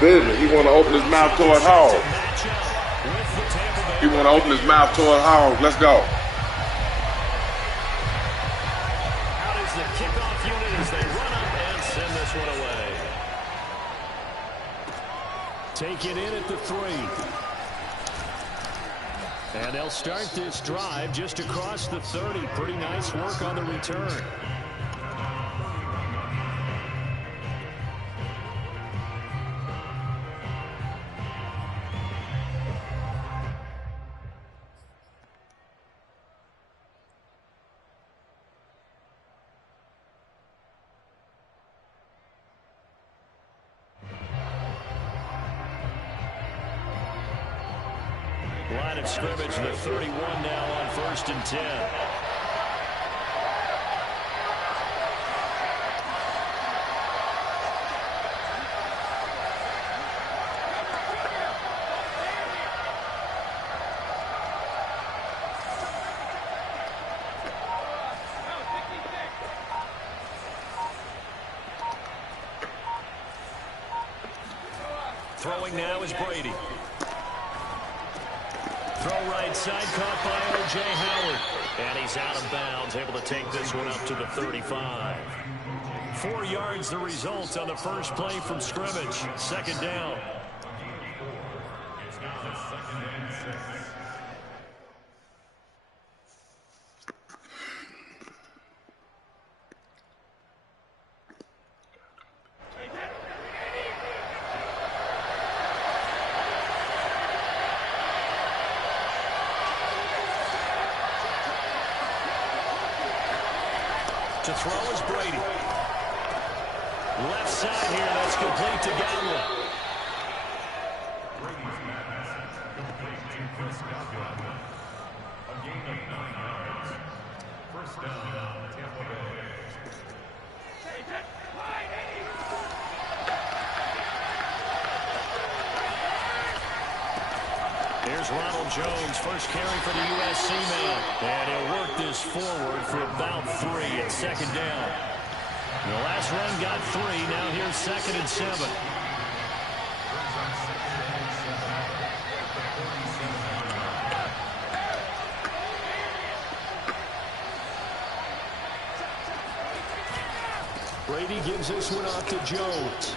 business. He want to open his mouth toward Hall. He want to open his mouth toward Hall. Let's go. Out is the kickoff unit as they run up and send this one away. Take it in at the 3. And they'll start this drive just across the 30. Pretty nice work on the return. Line of scrimmage, the 31 now on 1st and 10. Throwing now is Brady. Throw right side, caught by O.J. Howard. And he's out of bounds, able to take this one up to the 35. 4 yards the result on the first play from scrimmage. 2nd down. To throw is Brady. Left side here, that's complete to Godwin. A gain of 9 yards. First down, Tampa Bay. Here's Ronald Jones, first carry for the USC man. And he'll work this forward for about 3 at 2nd down. The last run got 3. Now here's 2nd and 7. Brady gives this one off to Jones.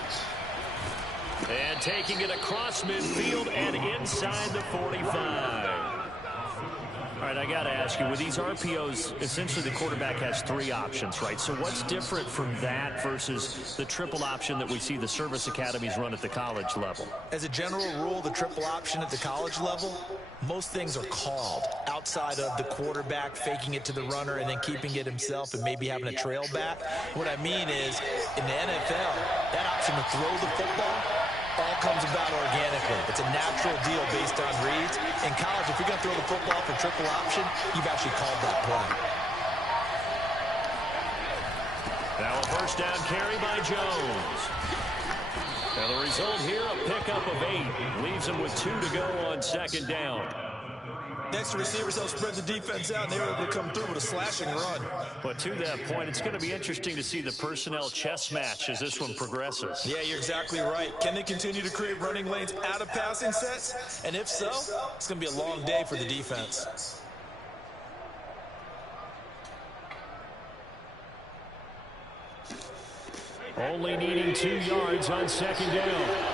And taking it across midfield and inside the 45. All right, I got to ask you, with these RPOs, essentially the quarterback has 3 options, right? So what's different from that versus the triple option that we see the service academies run at the college level? As a general rule, the triple option at the college level, most things are called outside of the quarterback faking it to the runner and then keeping it himself and maybe having a trail back. What I mean is, in the NFL, that option to throw the football all comes about organically. It's a natural deal based on reads. In college, if you're going to throw the football for triple option, you've actually called that play. Now a first down carry by Jones. Now the result here, a pickup of 8. Leaves him with 2 to go on 2nd down. Next, the receivers help spread the defense out, and they were able to come through with a slashing run. But to that point, it's going to be interesting to see the personnel chess match as this one progresses. Yeah, you're exactly right. Can they continue to create running lanes out of passing sets? And if so, it's going to be a long day for the defense. Only needing 2 yards on 2nd down.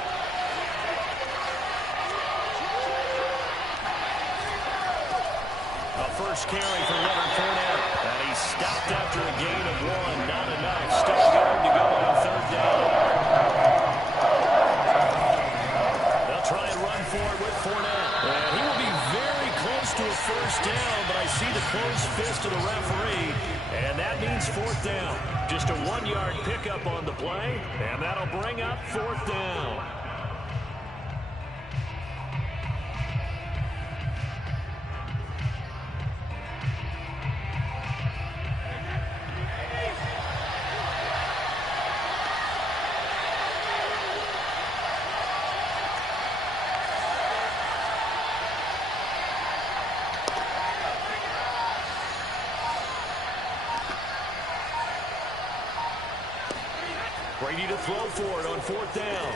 First carry for Leonard Fournette. And he's stopped after a gain of 1. Not enough. Still going to go on 3rd down. They'll try and run for it with Fournette. And he will be very close to a first down, but I see the closed fist of the referee. And that means 4th down. Just a 1-yard pickup on the play. And that'll bring up 4th down. Brady to throw for it on 4th down.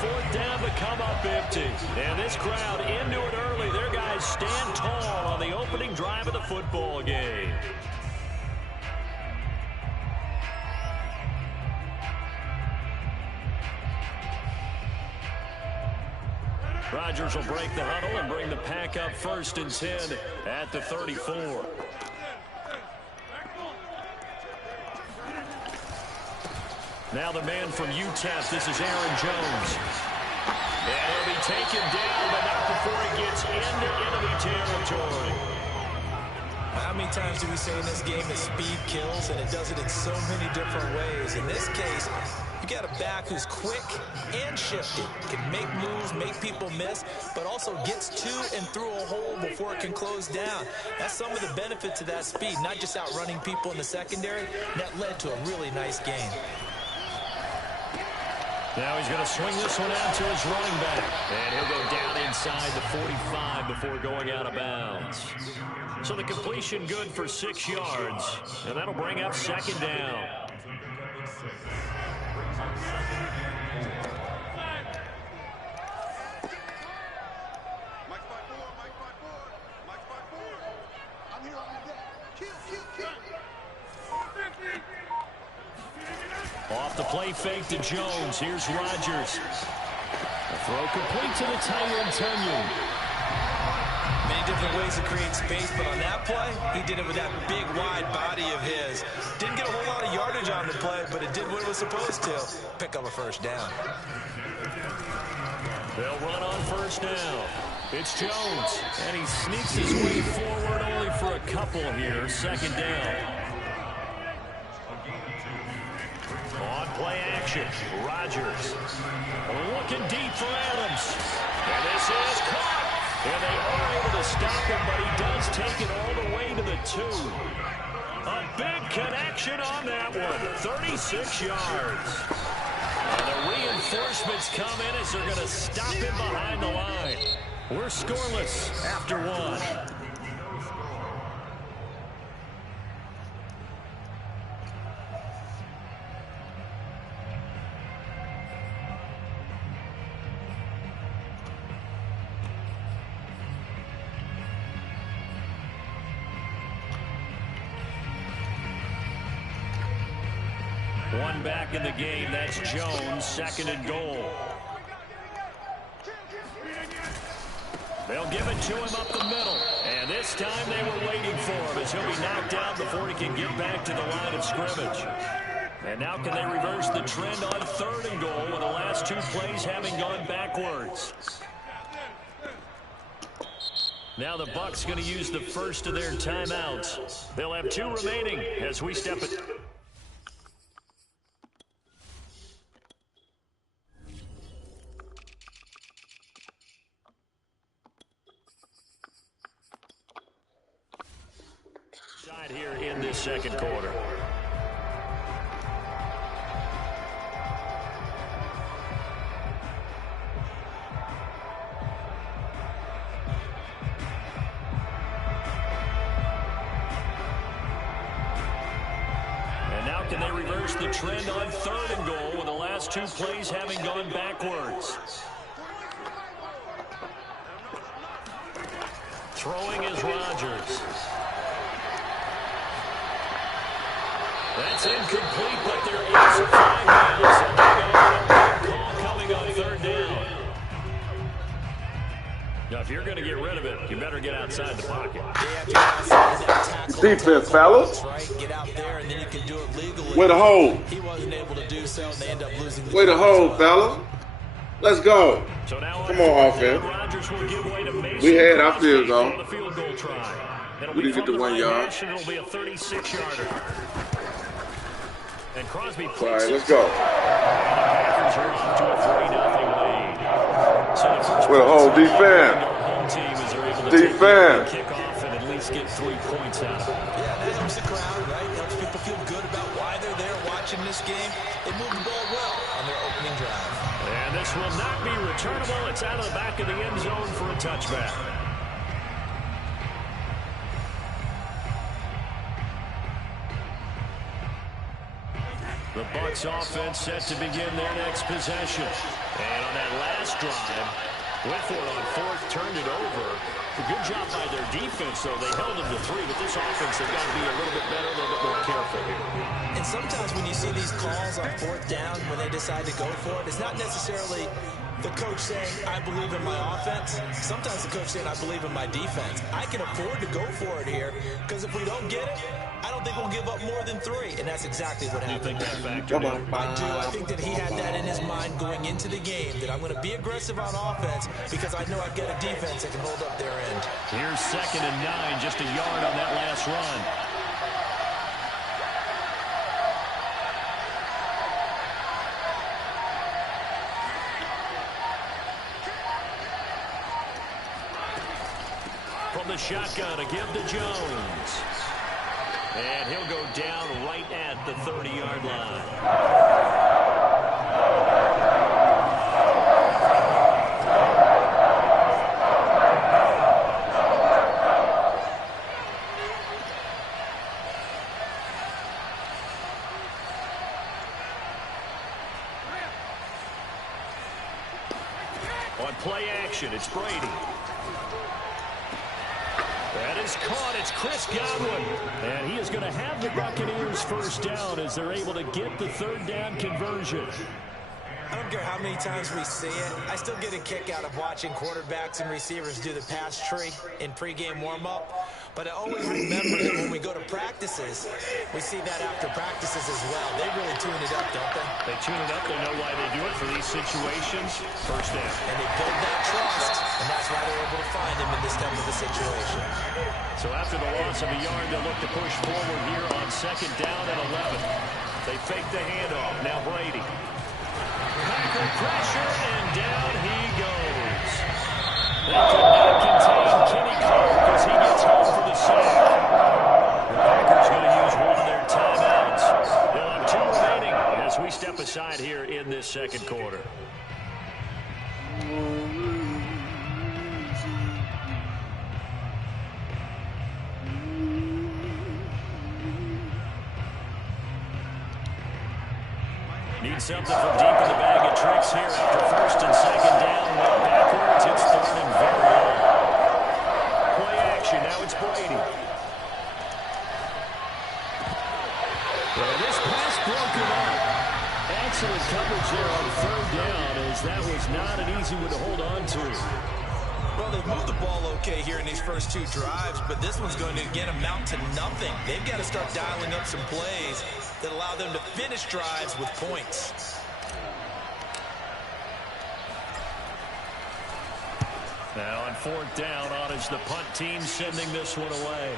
fourth down to come up empty. And this crowd into it early. Their guys stand tall on the opening drive of the football game. Rodgers will break the huddle and bring the pack up 1st and 10 at the 34. Now the man from UTEP, this is Aaron Jones. And he'll be taken down, but not before he gets into enemy territory. How many times do we say in this game that speed kills, and it does it in so many different ways? In this case, you got a back who's quick and shifty, can make moves, make people miss, but also gets to and through a hole before it can close down. That's some of the benefits of that speed, not just outrunning people in the secondary. That led to a really nice game. Now he's going to swing this one out to his running back. And he'll go down inside the 45 before going out of bounds. So the completion good for 6 yards. And that'll bring up 2nd down. Off the play fake to Jones. Here's Rodgers. A throw complete to the tight end, Tunyon. Many different ways to create space, but on that play, he did it with that big, wide body of his. Didn't get a whole lot of yardage on the play, but it did what it was supposed to. Pick up a 1st down. They'll run on 1st down. It's Jones, and he sneaks his way forward only for a couple here. 2nd down. On play action, Rodgers looking deep for Adams. And this is caught. And they are able to stop him, but he does take it all the way to the 2. A big connection on that one, 36 yards. And the reinforcements come in as they're going to stop him behind the line. We're scoreless after 1. One back in the game. That's Jones, 2nd and goal. They'll give it to him up the middle. And this time they were waiting for him as he'll be knocked down before he can get back to the line of scrimmage. And now can they reverse the trend on 3rd and goal with the last 2 plays having gone backwards? Now the Bucs going to use the first of their timeouts. They'll have 2 remaining as we step it. Here in this 2nd quarter. And now can they reverse the trend on 3rd and goal with the last 2 plays having gone backwards? Throwing is Rodgers. That's incomplete, but there is a flag now. So they call coming on 3rd down. Now, if you're going to get rid of it, you better get outside the pocket. Defense, fellas. Get out there, and then you can do it legally. Way to hold. He wasn't able to do so, and they end up losing the Way to hold, fella. Let's go. So now Come on, offense. Rodgers will give way to Mason. We had our field goal. The field goal try. We didn't get the 1 yard. It'll be a 36-yarder. And Crosby. All right, let's go. Packers are off to a 3-0 lead. So the first Well, hold defense. home team is they're able to Defense. kick off and at least get 3 points out of it. Yeah, that helps the crowd, right? Helps people feel good about why they're there watching this game. They moved the ball well on their opening drive. And this will not be returnable. It's out of the back of the end zone for a touchback. The Bucs offense set to begin their next possession. And on that last drive, went for it on fourth, turned it over. A good job by their defense, though. They held them to 3, but this offense, they've got to be a little bit better, a little bit more careful here. And sometimes when you see these calls on fourth down, when they decide to go for it, it's not necessarily the coach saying, I believe in my offense. Sometimes the coach saying, I believe in my defense. I can afford to go for it here, because if we don't get it, I don't think we'll give up more than 3. And that's exactly what happened. You think that factored in? I do. I think that he had that in his mind going into the game, that I'm going to be aggressive on offense because I know I've got a defense that can hold up their end. Here's 2nd and 9, just a yard on that last run. From the shotgun, a give to Jones. And he'll go down right at the 30-yard line. On play action, it's Brady. That is caught. It's Chris Godwin. And he is going to have the Buccaneers first down as they're able to get the 3rd down conversion. I don't care how many times we see it. I still get a kick out of watching quarterbacks and receivers do the pass tree in pregame warm-up. But I always remember that when we go to practices, we see that after practices as well. They really tune it up, don't they? They tune it up. They know why they do it for these situations. First down. And they build that trust, and that's why they're able to find him in this type of a situation. So after the loss of a yard, they'll look to push forward here on 2nd down and 11. They fake the handoff. Now Brady. Packer pressure, and down he goes. They could not contain Kenny Clark as he gets home for the sack. The Packers going to use one of their timeouts. They'll have 2 remaining as we step aside here in this 2nd quarter. Need something from deep in the bag of tricks here after 1st and 2nd down. Went backwards. It's 3rd and very low. Play action. Now it's Brady. Well, this pass broken up. Excellent coverage there on 3rd down, as that was not an easy one to hold on to. Well, they've moved the ball okay here in these first 2 drives, but this one's going to, again, amount to nothing. They've got to start dialing up some plays that allow them to finish drives with points. Now on 4th down, on is the punt team sending this one away.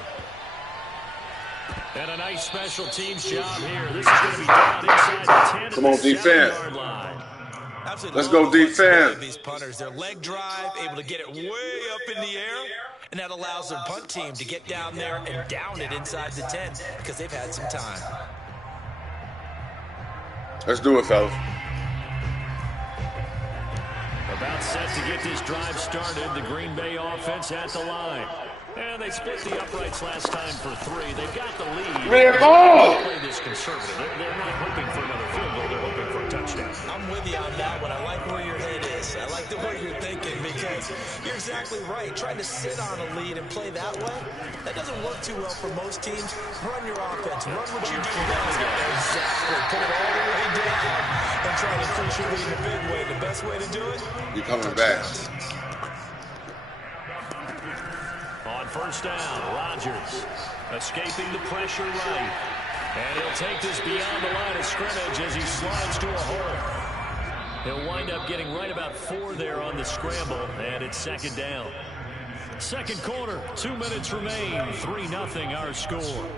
And a nice special teams job here. This is going to be down inside the 10. Come on, defense. Absolutely. Let's go defense. These punters, their leg drive, able to get it way up in the air, and that allows their punt team to get down there and down it inside the 10 because they've had some time. Let's do it, fellas. About set to get this drive started. The Green Bay offense at the line. And they split the uprights last time for 3. They've got the lead. Red ball! Play this conservative. They're not hoping for another field goal. They're hoping for a touchdown. I'm with you on that one. I like where your head is. I like the way you're thinking because you're exactly right. Trying to sit on a lead and play that way, that doesn't work too well for most teams. Run your offense. Run what you do best. Exactly. Put it all the way down and try to increase your lead in a big way. The best way to do it? You're coming back. On 1st down, Rodgers escaping the pressure right. And he'll take this beyond the line of scrimmage as he slides to a hole. He'll wind up getting right about 4 there on the scramble, and it's 2nd down. 2nd quarter, 2 minutes remain, 3-0 our score.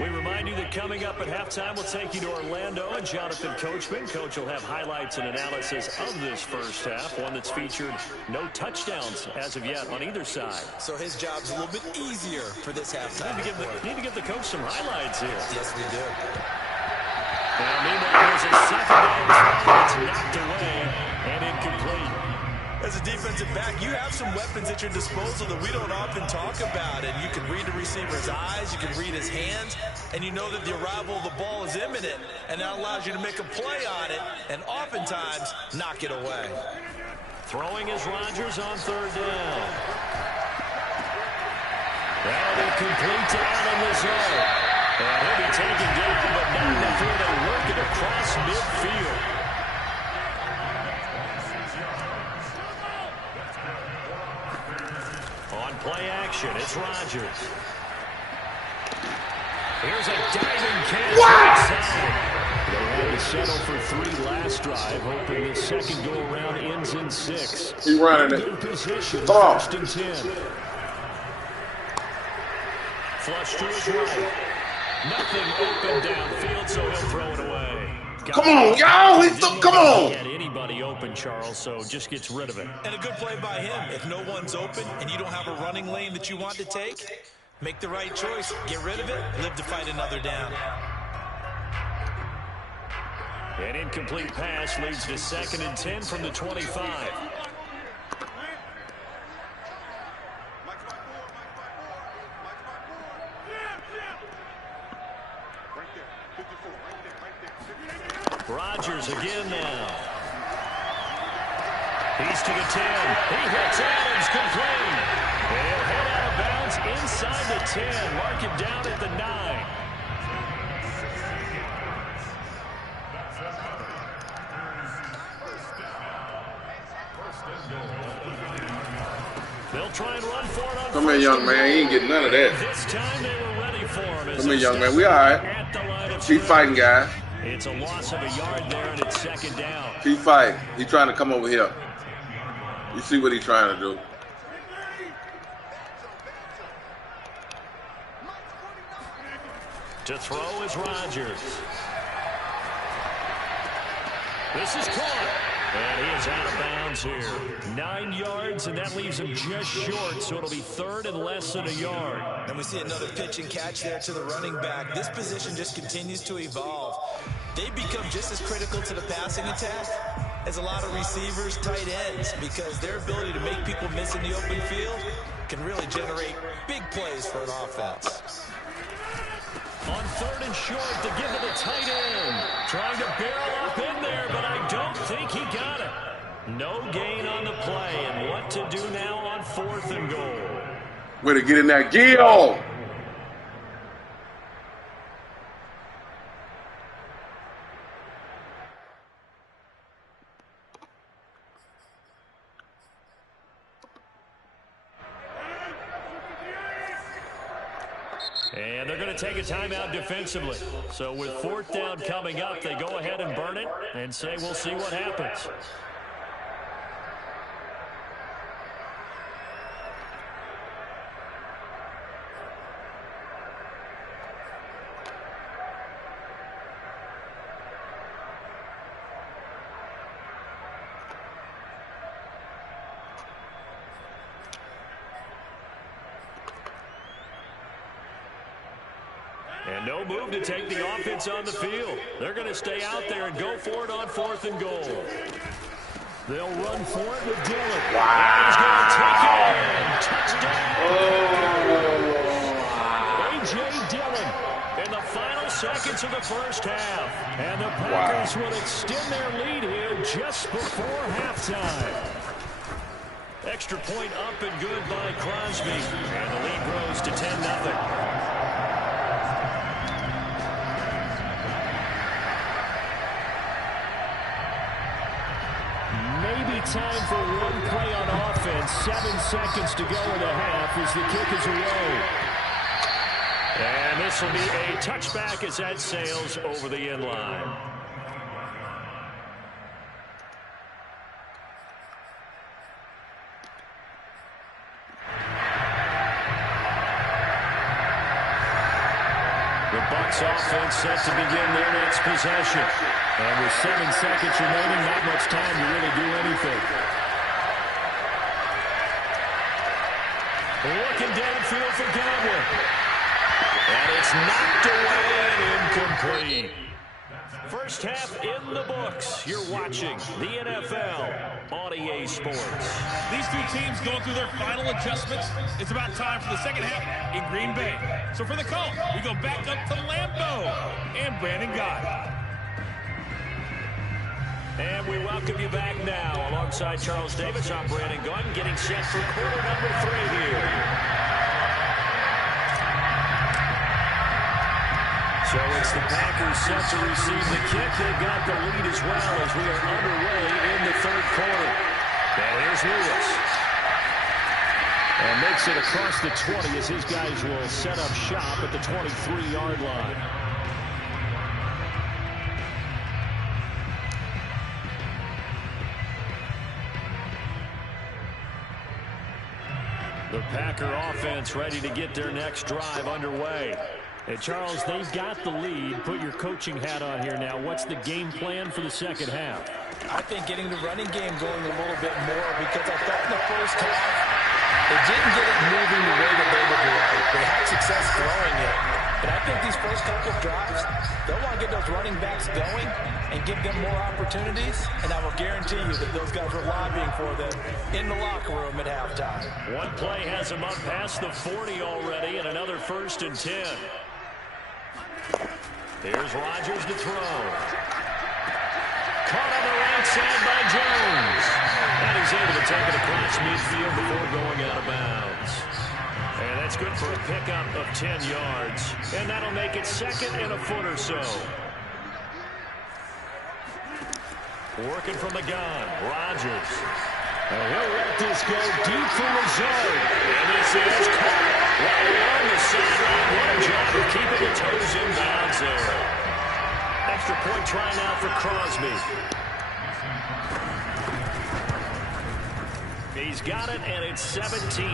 We remind you that coming up at halftime, we'll take you to Orlando and Jonathan Coachman. Coach will have highlights and analysis of this first half, one that's featured no touchdowns as of yet on either side. So his job's a little bit easier for this halftime. Need to give the coach some highlights here. Yes, we do. Now, meanwhile, there's a 2nd down throw that's knocked away and incomplete. As as a defensive back, you have some weapons at your disposal that we don't often talk about. And you can read the receiver's eyes, you can read his hands, and you know that the arrival of the ball is imminent, and that allows you to make a play on it and oftentimes knock it away. Throwing is Rodgers on third down. That'll be complete to Allen Lazard. And he'll be taken down, but not before they work it across midfield. On play action, it's Rodgers. Here's a diving catch outside. They had to settle for 3 last drive, hoping the second go-around ends in 6. He's running it. Good position, Come on. 1st and 10. Flush to his right. Nothing open downfield, so he'll throw it away. Come on, y'all. Come on. Had anybody open, Charles, so just gets rid of it. And a good play by him. If no one's open and you don't have a running lane that you want to take, make the right choice. Get rid of it. Live to fight another down. An incomplete pass leads to 2nd and 10 from the 25. Rodgers again now. He's to the 10. He hits Adams complete. He'll head out of bounds inside the 10. Mark him down at the 9. They'll try and run for it on Come here, young man. He ain't getting none of that. This time they were ready for him. Come here, young man. We all right. Keep fighting, guys. It's a loss of a yard there, and it's 2nd down. Keep fighting. He's trying to come over here. You see what he's trying to do. To throw is Rodgers. This is caught. And he is out of bounds here. 9 yards, and that leaves him just short, so it'll be 3rd and less than a yard. And we see another pitch and catch there to the running back. This position just continues to evolve. They become just as critical to the passing attack as a lot of receivers, tight ends, because their ability to make people miss in the open field can really generate big plays for an offense. On 3rd and short to give to the tight end. Trying to barrel up in there, but I don't think he got it. No gain on the play, and what to do now on 4th and goal. Way to get in that Gil. And they're going to take a timeout defensively. So with 4th down coming up, they go ahead and burn it and say we'll see what happens. And no move to take the offense on the field. They're going to stay out there and go for it on 4th and goal. They'll run for it with Dillon. Wow. And he's going to take it in. Touchdown. A.J. Dillon in the final seconds of the first half. And the Packers will extend their lead here just before halftime. Extra point up and good by Crosby. And the lead grows to 10-0. Time for one play on offense. 7 seconds to go in the half as the kick is away. And this will be a touchback as that sails over the end line. The Bucs offense set to begin their next possession. And with 7 seconds remaining, not much time to really do anything. Looking downfield for Godwin. And it's knocked away and incomplete. First half in the books. You're watching the NFL on EA Sports. These two teams going through their final adjustments. It's about time for the second half in Green Bay. So for the call, we go back up to Lambeau and Brandon Gott. And we welcome you back now. Alongside Charles Davis, I'm Brandon Gunn, getting set for quarter number 3 here. So it's the Packers set to receive the kick. They've got the lead as well as we are underway in the third quarter. And here's Lewis. And makes it across the 20 as his guys will set up shop at the 23-yard line. The Packer offense ready to get their next drive underway. And Charles, they've got the lead. Put your coaching hat on here now. What's the game plan for the second half? I think getting the running game going a little bit more, because I thought in the first half they didn't get it moving the way that they would like. They had success throwing it. But I think these first couple of drives, they'll want to get those running backs going and give them more opportunities. And I will guarantee you that those guys were lobbying for them in the locker room at halftime. One play has him up past the 40 already, and another 1st and 10. Here's Rodgers to throw. Caught on the right side by Jones. And he's able to take it across midfield before going out of bounds. And that's good for a pickup of 10 yards. And that'll make it 2nd and a foot or so. Working from the gun, Rodgers. And he'll let this go deep for Lazard. And this is caught right along the sideline. What a job of keeping the toes in bounds there. Extra point try now for Crosby. He's got it, and it's 17-0.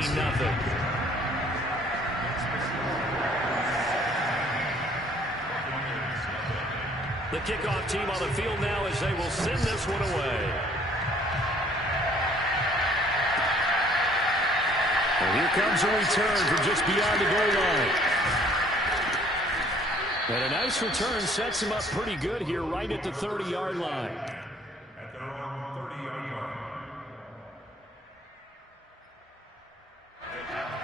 The kickoff team on the field now as they will send this one away. And here comes a return from just beyond the goal line. And a nice return sets him up pretty good here right at the 30-yard line. At their own 30-yard line.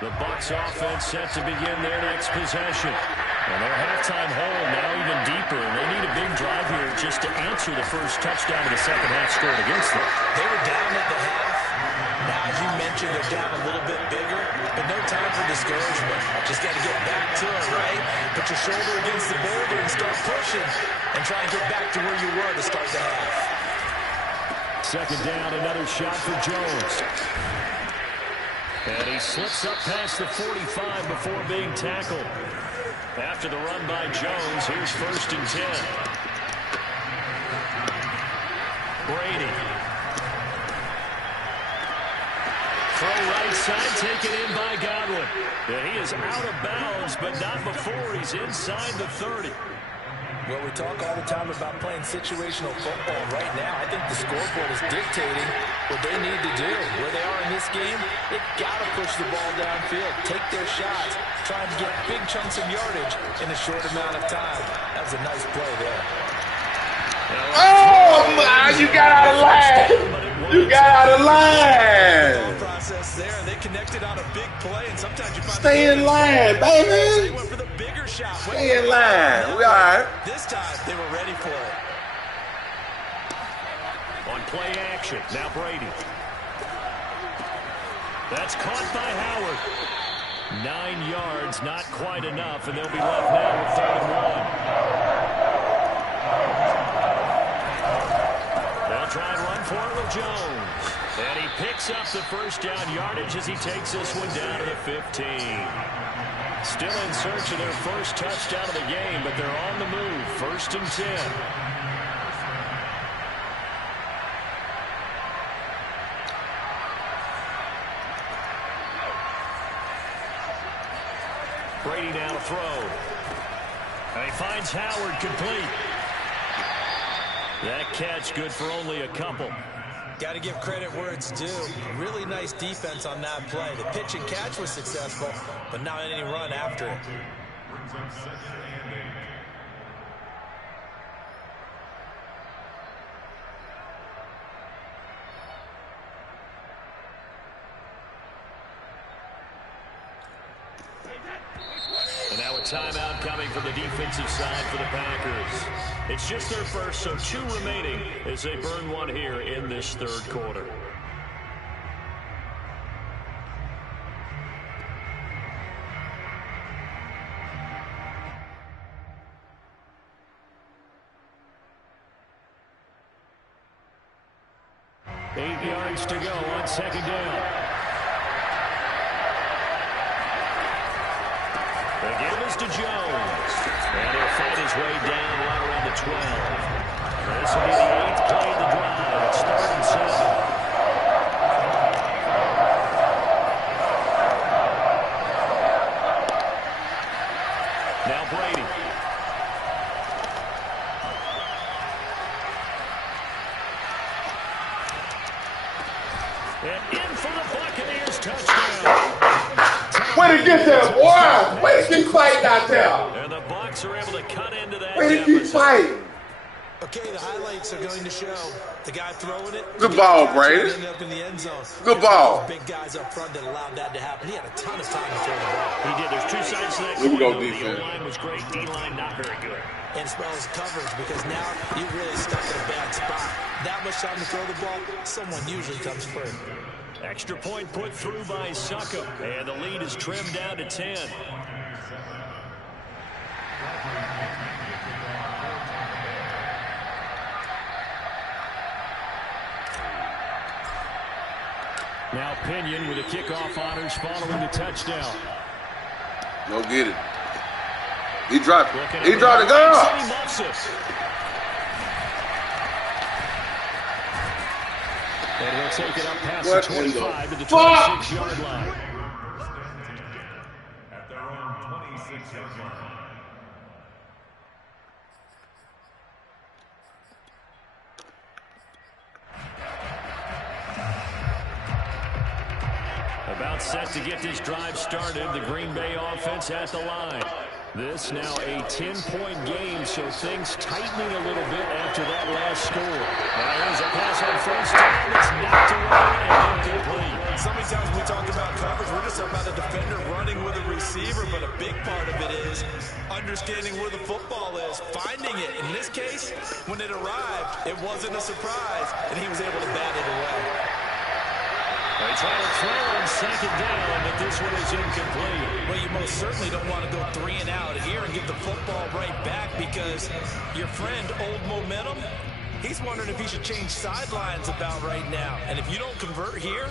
The Bucs offense set to begin their next possession. And their halftime hole now even deeper. And they need a big drive here just to answer the first touchdown of the second half scored against them. They were down at the half. Now, as you mentioned, they're down a little bit bigger, but no time for discouragement. Just got to get back to it, right? Put your shoulder against the boulder and start pushing and try and get back to where you were to start the half. Second down, another shot for Jones. And he slips up past the 45 before being tackled. After the run by Jones, here's 1st and 10. Brady. Throw right side, taken in by Godwin. And he is out of bounds, but not before he's inside the 30. Well, we talk all the time about playing situational football. Right now, I think the scoreboard is dictating what they need to do. Where they are in this game, they've got to push the ball downfield, take their shots, trying to get big chunks of yardage in a short amount of time. That was a nice play there. Oh, my, you got out of line. You got out of line. Process there. They connected on a big play, and sometimes you find Stay in line, baby. they went for the bigger shot. Stay in line. We all right. This time, they were ready for it. On play action, now Brady. That's caught by Howard. 9 yards, not quite enough, and they'll be left now with 3rd and 1. They'll try and run for it with Jones. And he picks up the first down yardage as he takes this one down to the 15. Still in search of their first touchdown of the game, but they're on the move. 1st and 10. Brady now to throw. And he finds Howard complete. That catch good for only a couple. Got to give credit where it's due. Really nice defense on that play. The pitch and catch was successful, but not any run after it. Brings up 2nd and 8. timeout coming from the defensive side for the Packers. It's just their first, so 2 remaining as they burn one here in this third quarter. Eight yards to go on second down. The give is to Jones. And he'll fight his way down right around the 12. This will be the 8th play of the drive. It's 3rd and 7. Now Brady. And in for the Buccaneers touchdown. Way to get there, boy! Way to keep fighting out there! And the Bucs are able to cut into that Way to keep fighting! Okay, the highlights are going to show the guy throwing it. Good ball, Brady. Up in the end zone. Good ball. Big guys up front that allowed that to happen. He had a ton of time to throw the ball. He did. There's 2 sides to that. Here we go, coin. defense. The O-line was great. D-line not very good. And as well as coverage, because now you're really stuck in a bad spot. That much time to throw the ball, someone usually comes first. Extra point put through by Succop. And the lead is trimmed down to 10. Now Pinion with the kickoff honors following the touchdown. Go get it. He dropped it. He dropped the gun. And he'll take it up past the 25 to the 26-yard line. At their own 26-yard line. About set to get this drive started. The Green Bay offense at the line. This now a 10-point game, so things tightening a little bit after that last score. Now here's a pass on first down. It's knocked away and incomplete. So many times when we talk about coverage, we're just talking about a defender running with a receiver, but a big part of it is understanding where the football is, finding it. In this case, when it arrived, it wasn't a surprise, and he was able to bat it away. They try to throw on second down, but this one is incomplete. Well, you most certainly don't want to go 3 and out here and give the football right back, because your friend, Old Momentum, he's wondering if he should change sidelines about right now. And if you don't convert here,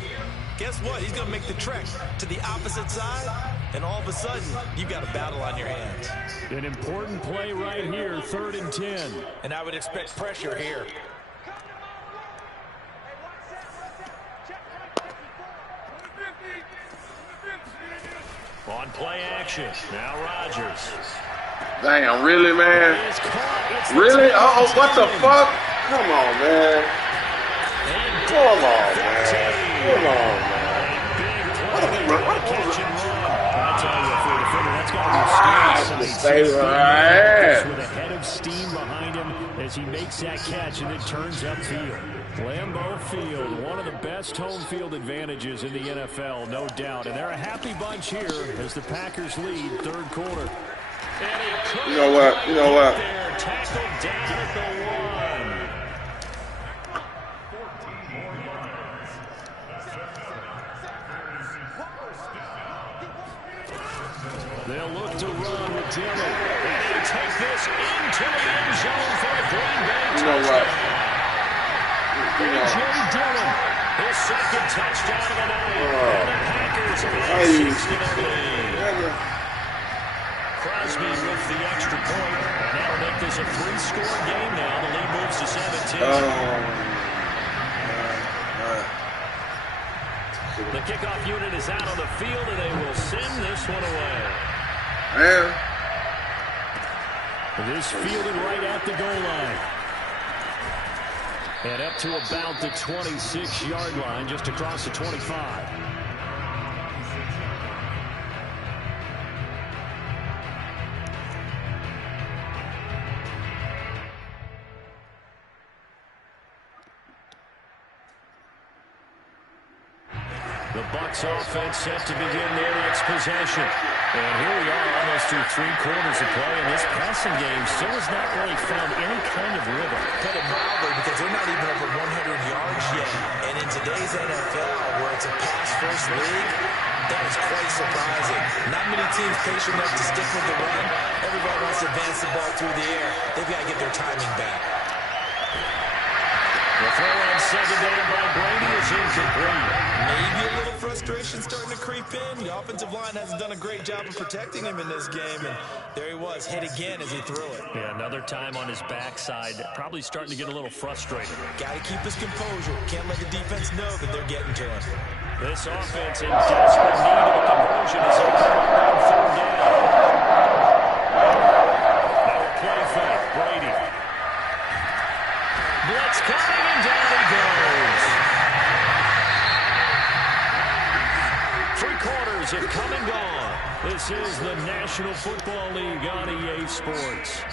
guess what? He's going to make the trek to the opposite side, and all of a sudden, you've got a battle on your hands. An important play right here, 3rd and 10. And I would expect pressure here. On play action, now Rodgers. Damn, really, man? Really? Uh-oh, what the fuck? Come on, man. Come on, man. Come on, man. Stay right. With a head of steam behind him as he makes that catch and it turns upfield. Lambeau Field, one of the best home field advantages in the NFL, no doubt. And they're a happy bunch here as the Packers lead 3rd quarter. You know what? You know what? Tackled down at the 1. They'll look to run with Dillon. And they take this into the end zone for a Green Bay touchdown. You know what? A.J. Dillon, his 2nd touchdown of the night. And the Packers have 6 to their lead. Crosby with the extra point. And that'll make this a 3-score game now. The lead moves to 17. The kickoff unit is out on the field, and they will send this one away. Man. This fielded right at the goal line. And up to about the 26-yard line, just across the 25. The Bucs offense set to begin their next possession. And here we are almost through 3 quarters of play, and this passing game still has not really found any kind of rhythm. Put it mildly, because they're not even over 100 yards yet. And in today's NFL, where it's a pass-first league, that is quite surprising. Not many teams patient enough to stick with the run. Everybody wants to advance the ball through the air. They've got to get their timing back. The throw on second down by Brady is incomplete. Maybe a little frustration starting to creep in. The offensive line hasn't done a great job of protecting him in this game, and there he was, hit again as he threw it. Yeah, another time on his backside, probably starting to get a little frustrated. Got to keep his composure. Can't let the defense know that they're getting to him. This offense in desperate need of a conversion as they come up on 3rd down. Now a play fake, Brady. Blitz coming, and down he goes. 3 quarters have come and gone. This is the National Football League on EA Sports.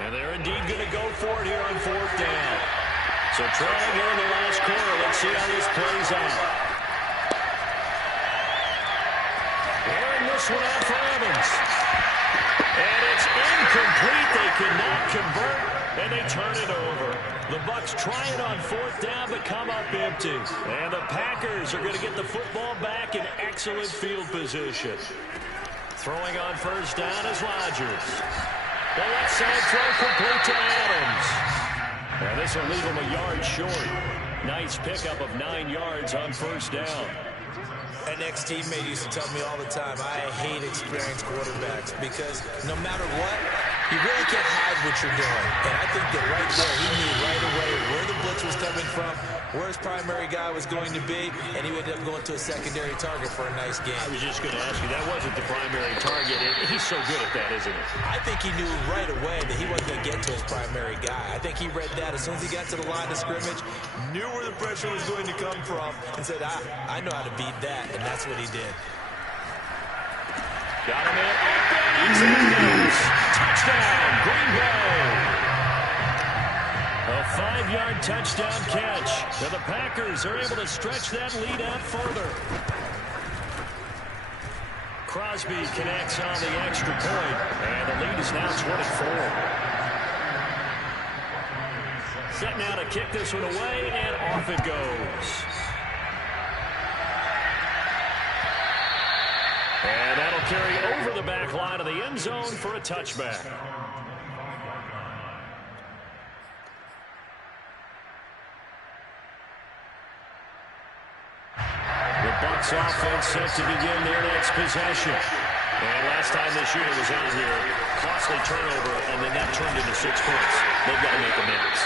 And they're indeed going to go for it here on 4th down. So trailing here in the last quarter. Let's see how this plays out. Airing this one out for Evans. And it's incomplete. They cannot convert, and they turn it over. The Bucs try it on 4th down, but come up empty. And the Packers are going to get the football back in excellent field position. Throwing on 1st down is Rodgers. The left side throw complete to Adams. And this will leave him a yard short. Nice pickup of 9 yards on 1st down. An ex-teammate used to tell me all the time, I hate experienced quarterbacks because no matter what, you really can't hide what you're doing. And I think that right there, he knew right away where the blitz was coming from, where his primary guy was going to be, and he ended up going to a secondary target for a nice game. I was just going to ask you, that wasn't the primary target. He's so good at that, isn't he? I think he knew right away that he wasn't going to get to his primary guy. I think he read that as soon as he got to the line of scrimmage, knew where the pressure was going to come from, and said, I know how to beat that, and that's what he did. Got him in. Touchdown, Green Bay. A 5-yard touchdown catch. Now the Packers are able to stretch that lead out further. Crosby connects on the extra point, and the lead is now 24. Set now to kick this one away, and off it goes. And that'll carry over the back line of the end zone for a touchback. The Bucs offense set to begin their next possession. And last time this unit was out here, costly turnover, and then that turned into 6 points. They've got to make amends.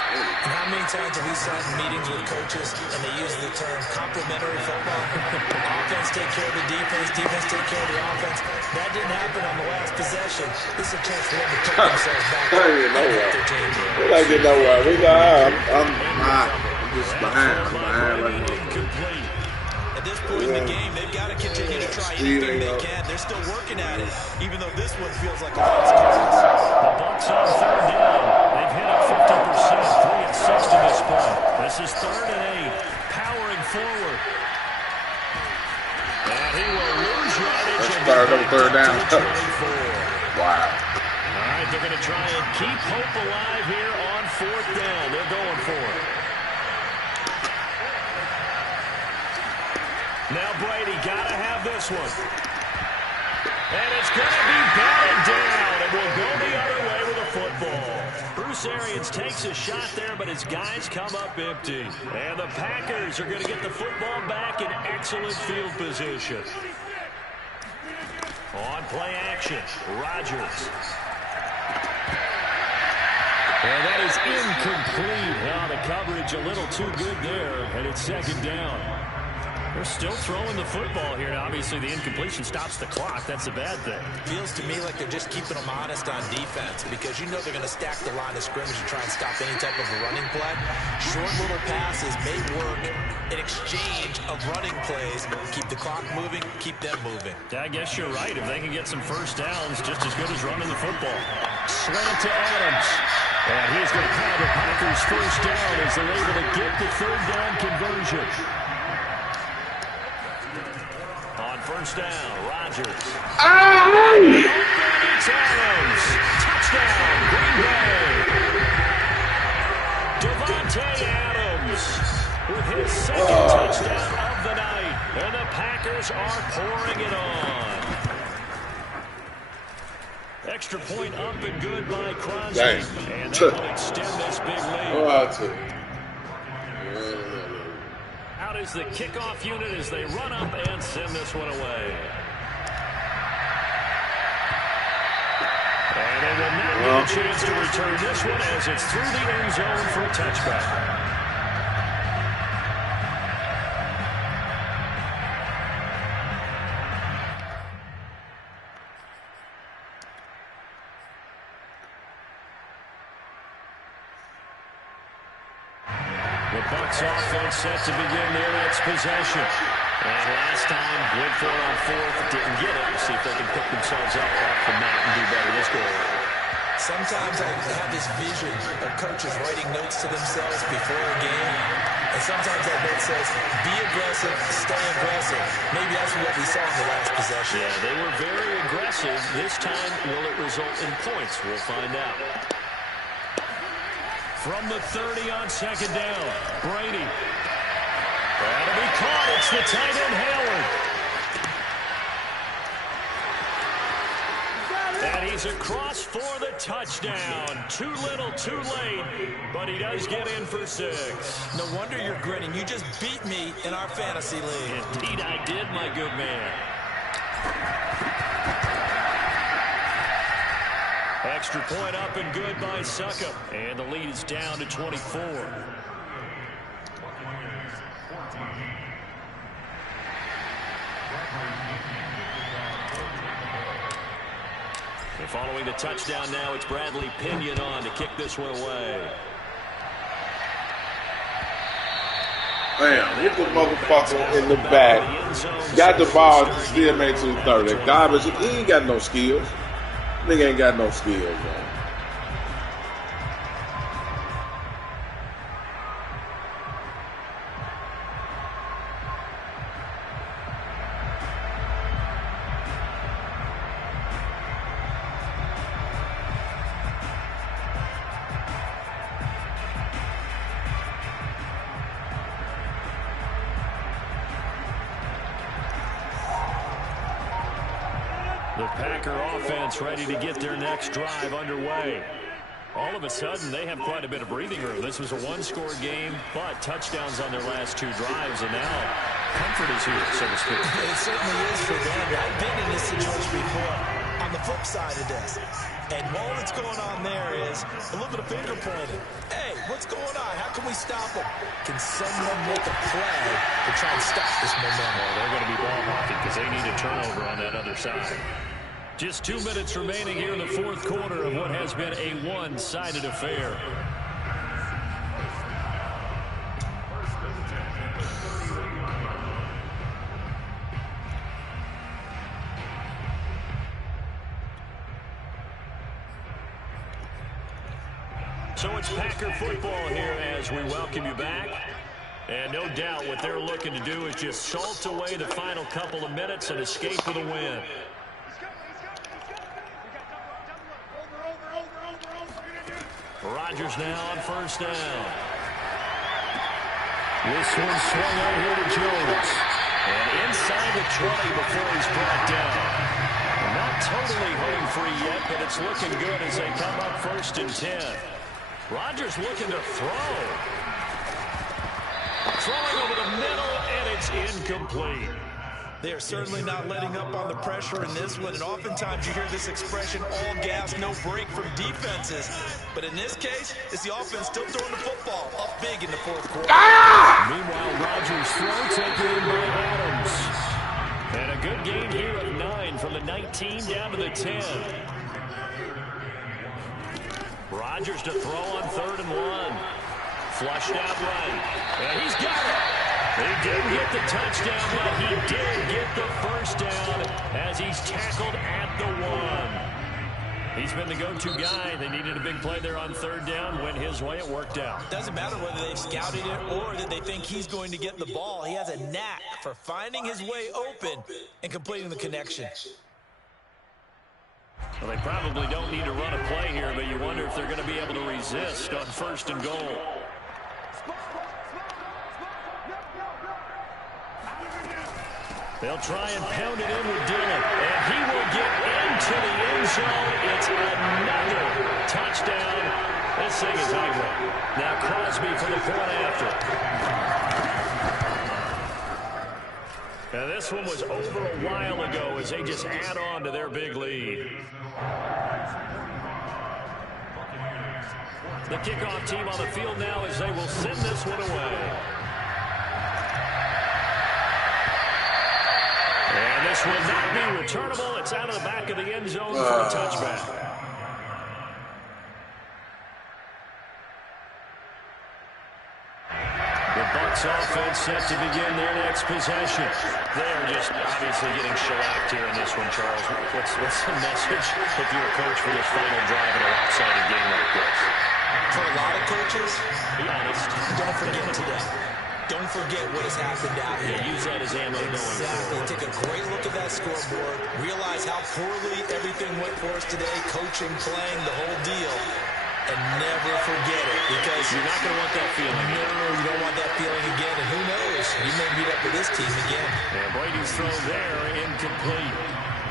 And how many times have we sat in meetings with coaches and they use the term complementary football? Offense take care of the defense, defense take care of the offense. That didn't happen on the last possession. This is a chance for them to pick themselves back up and get their team. We're not getting nowhere. I'm just behind. I'm behind. Incomplete. At this point in the game, they've got to continue to try anything they can. They're still working at it, even though this one feels like a lost cause. The Bucs on 3rd down. They've hit it 50%, 3 and 6 to this point. This is 3rd and 8, powering forward. And he will lose yardage. Let's start on 3rd down. Wow. All right, they're going to try and keep hope alive here on 4th down. They're going for it. Now Brady got to have this one. And it's going to be batted down. It will go the other way with a football. Bruce Arians takes a shot there, but his guys come up empty. And the Packers are going to get the football back in excellent field position. On play action, Rodgers. And that is incomplete. Now the coverage a little too good there, and it's 2nd down. They're still throwing the football here. Now, obviously, the incompletion stops the clock. That's a bad thing. Feels to me like they're just keeping them honest on defense because you know they're going to stack the line of scrimmage and try and stop any type of a running play. Short little passes may work in exchange of running plays. Keep the clock moving, keep them moving. Yeah, I guess you're right. If they can get some first downs, just as good as running the football. Slant to Adams. And he's going to call the Packers first down as they're able to get the third down conversion. On first down, Rodgers. It's Adams. Touchdown, Green Bay. Devontae Adams with his second touchdown of the night. And the Packers are pouring it on. Extra point up and good by Crosby. And that will extend this big lead. Out is the kickoff unit as they run up and send this one away. And they will not get a chance to return this one as it's through the end zone for a touchback. The Bucs offense set to begin their next possession. And last time, went for it on fourth, didn't get it. See if they can pick themselves up off the mat and do better this go around. Sometimes I have this vision of coaches writing notes to themselves before a game. And sometimes that note says, be aggressive, stay aggressive. Maybe that's what we saw in the last possession. Yeah, they were very aggressive. This time, will it result in points? We'll find out. From the 30 on second down, Brady. That'll be caught. It's the tight end, Howard. And he's across for the touchdown. Too little, too late, but he does get in for 6. No wonder you're grinning. You just beat me in our fantasy league. Indeed I did, my good man. Extra point up and good by Suckup. And the lead is down to 24. And following the touchdown now, it's Bradley Pinion on to kick this one away. Bam, hit the motherfucker in the back. Got the ball, still made to the 30. That garbage, he ain't got no skills. Nigga ain't got no skills, man. The Packer offense ready to get their next drive underway. All of a sudden, they have quite a bit of breathing room. This was a one-score game, but touchdowns on their last 2 drives, and now comfort is here, so to speak. It certainly is for them. I've been in this situation before on the flip side of this. And all that's going on there is a little bit of finger pointing. Hey, what's going on? How can we stop them? Can someone make a play to try and stop this momentum? Well, they're going to be ball hawking because they need a turnover on that other side. Just 2 minutes remaining here in the fourth quarter of what has been a one-sided affair. So it's Packer football here as we welcome you back. And no doubt what they're looking to do is just salt away the final couple of minutes and escape with a win. Rodgers now on first down. This one swung out here to Jones. And inside the 20 before he's brought down. Not totally home free yet, but it's looking good as they come up 1st and 10. Rodgers looking to throw. Throwing over the middle, and it's incomplete. They are certainly not letting up on the pressure in this one, and oftentimes you hear this expression, all gas, no break from defenses. But in this case, it's the offense still throwing the football up big in the fourth quarter. Meanwhile, Rodgers' throw taken in by Adams. And a good gain here of 9 from the 19 down to the 10. Rodgers to throw on 3rd and 1. Flushed out right. And he's got it. He didn't get the touchdown, but he did get the first down as he's tackled at the 1. He's been the go-to guy. They needed a big play there on 3rd down. Went his way. It worked out. Doesn't matter whether they've scouted it or that they think he's going to get the ball. He has a knack for finding his way open and completing the connection. Well, they probably don't need to run a play here, but you wonder if they're going to be able to resist on 1st and goal. They'll try and pound it in with Dillon, and he will get into the end zone. It's another touchdown. This thing is ugly. Now Crosby for the point after. Now this one was over a while ago as they just add on to their big lead. The kickoff team on the field now as they will send this one away. And this will not be returnable. It's out of the back of the end zone for a touchback. The Bucs offense set to begin their next possession. They are just obviously getting shellacked here in this one, Charles. What's the message if you're a coach for this final drive in a lopsided game like this? For a lot of coaches, be honest, don't forget today. Don't forget what has happened out here. Yeah, use that as ammo going forward. Take a great look at that scoreboard. Realize how poorly everything went for us today. Coaching, playing, the whole deal. And never forget it. Because you're not going to want that feeling. No, you don't want that feeling again. And who knows? You may meet up with this team again. And Brady's throw there, incomplete.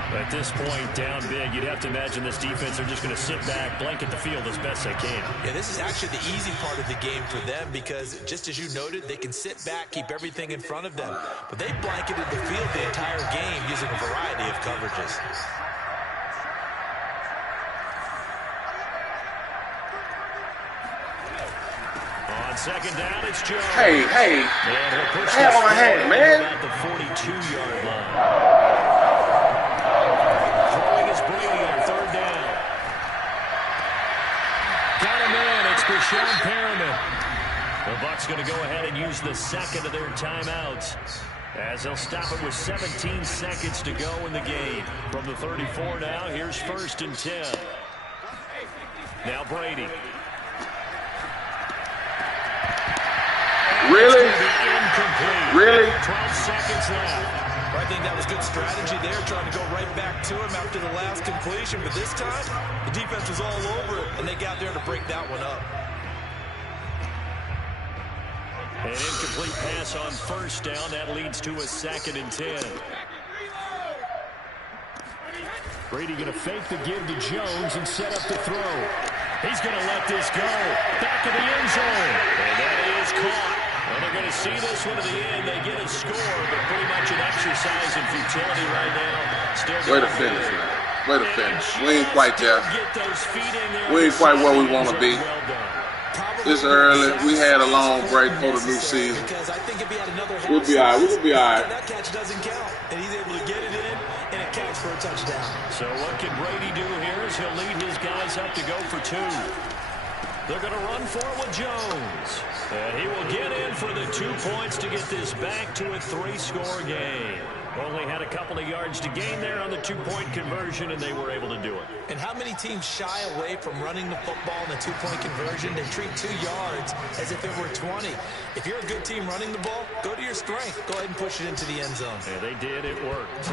At this point, down big, you'd have to imagine this defense are just going to sit back, blanket the field as best they can. Yeah, this is actually the easy part of the game for them because, just as you noted, they can sit back, keep everything in front of them. But they blanketed the field the entire game using a variety of coverages. On 2nd down, it's Jones. Hey. Have on my hand, man. At the 42-yard line. Sean Perriman. The Bucs going to go ahead and use the second of their timeouts as they'll stop it with 17 seconds to go in the game. From the 34 now, here's 1st and 10. Now Brady. Really? Incomplete. Really? 12 seconds left. I think that was good strategy there, trying to go right back to him after the last completion. But this time, the defense was all over it, and they got there to break that one up. An incomplete pass on 1st down. That leads to a 2nd and 10. Brady going to fake the give to Jones and set up the throw. He's going to let this go. Back of the end zone. And that is caught. And they're going to see this one to the end. They get a score, but pretty much an exercise in futility right now. Still way to finish, man. Way to finish. We ain't quite there. We ain't quite where we want to be. It's early. We had a long break for the new season. We'll be all right. We'll be all right. That catch doesn't count, and he's able to get it in and a catch for a touchdown. So what can Brady do here is he'll lead his guys up to go for 2. They're going to run for it with Jones. And he will get in for the 2 points to get this back to a 3-score game. Only had a couple of yards to gain there on the 2-point conversion, and they were able to do it. And how many teams shy away from running the football in the 2-point conversion? They treat 2 yards as if it were 20. If you're a good team running the ball, go to your strength. Go ahead and push it into the end zone. Yeah, they did. It worked.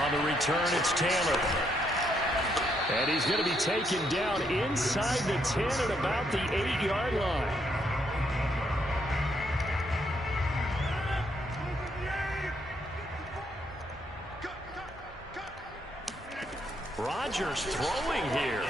On the return, it's Taylor. And he's going to be taken down inside the 10 at about the 8-yard line. Rodgers throwing here.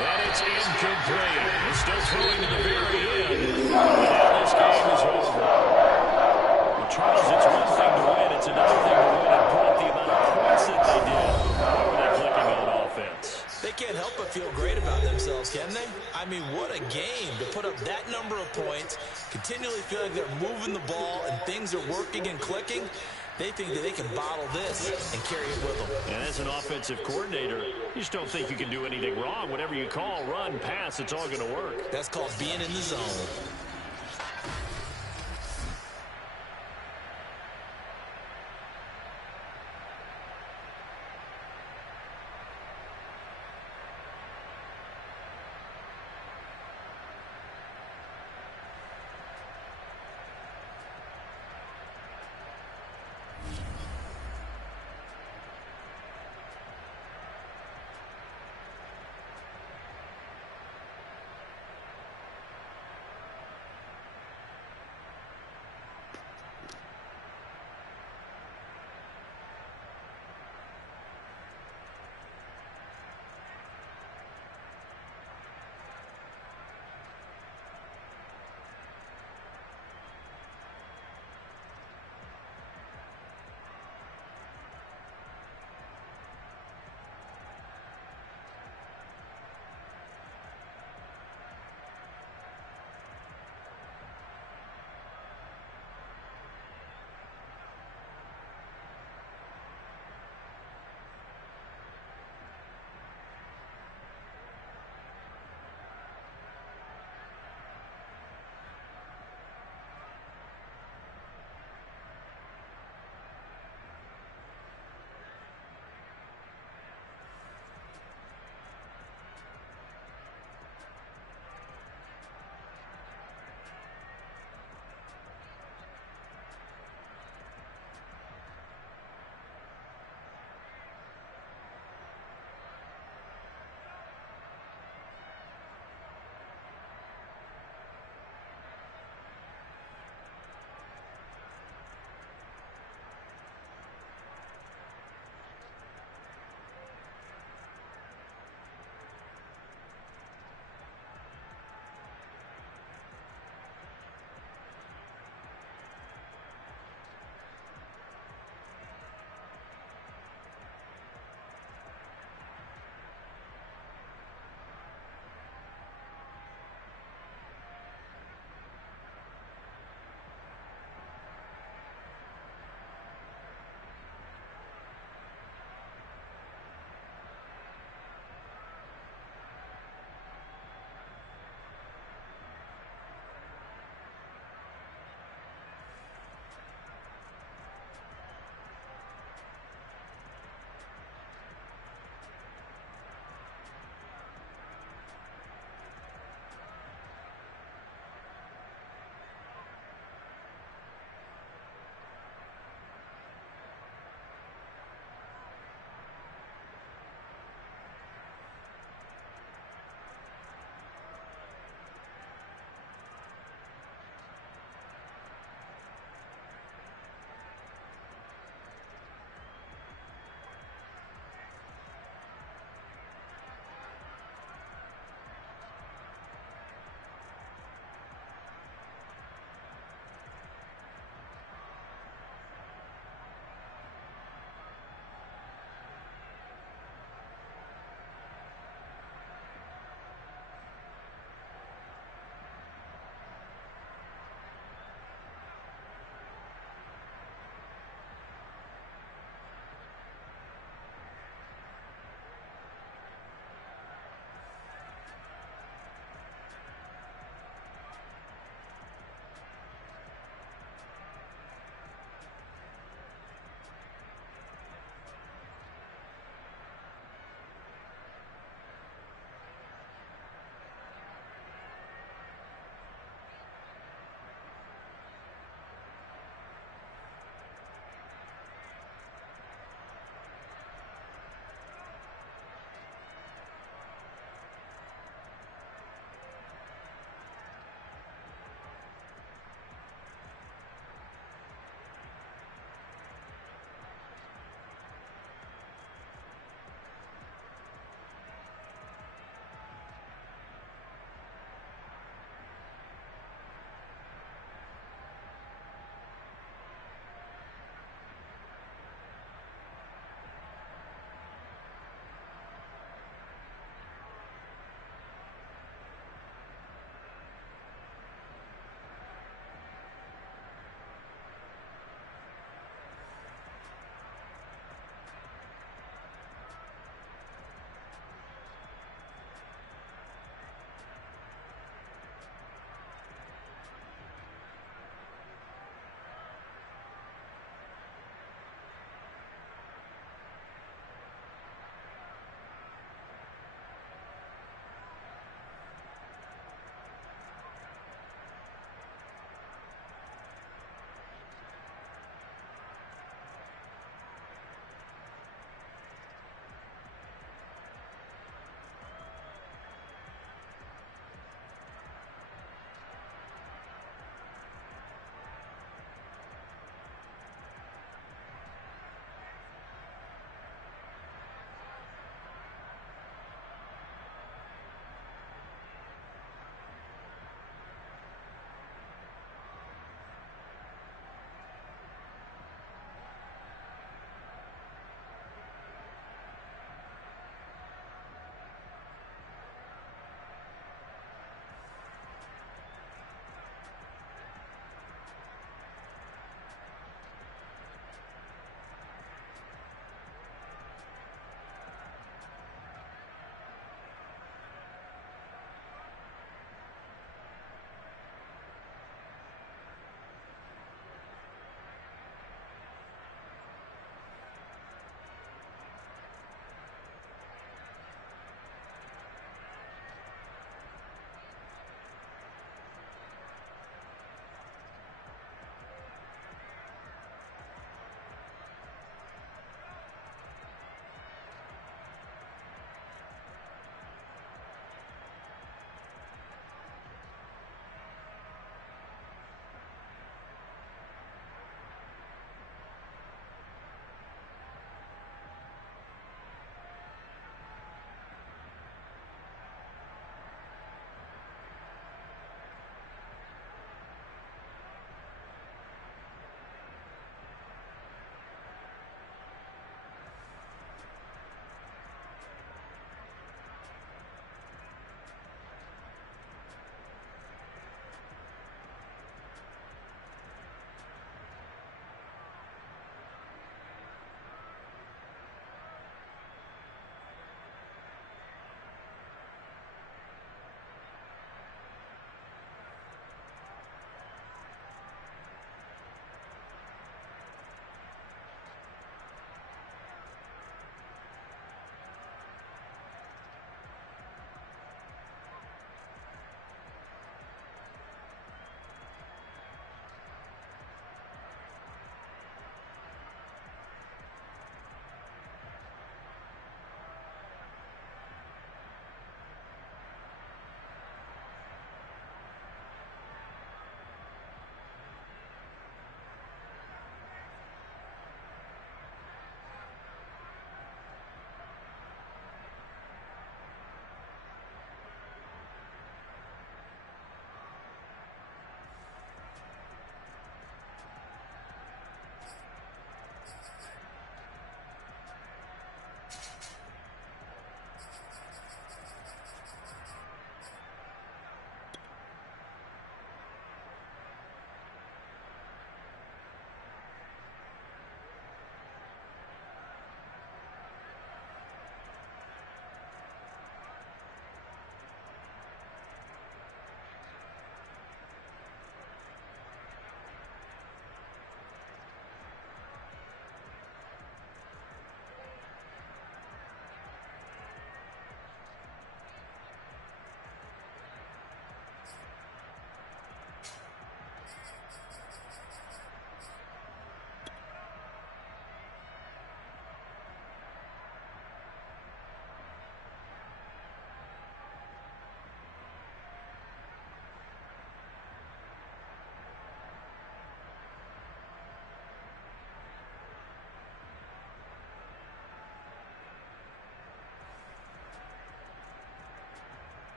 And it's incomplete. He's still throwing to the very end. And now this game is over. Well, Charles, it's one thing to win. It's another thing to win and put up the amount of points that they did. How are they clicking on offense? They can't help but feel great about themselves, can they? I mean, what a game to put up that number of points, continually feel like they're moving the ball and things are working and clicking. They think that they can bottle this and carry it with them. And as an offensive coordinator, you just don't think you can do anything wrong. Whatever you call, run, pass, it's all going to work. That's called being in the zone.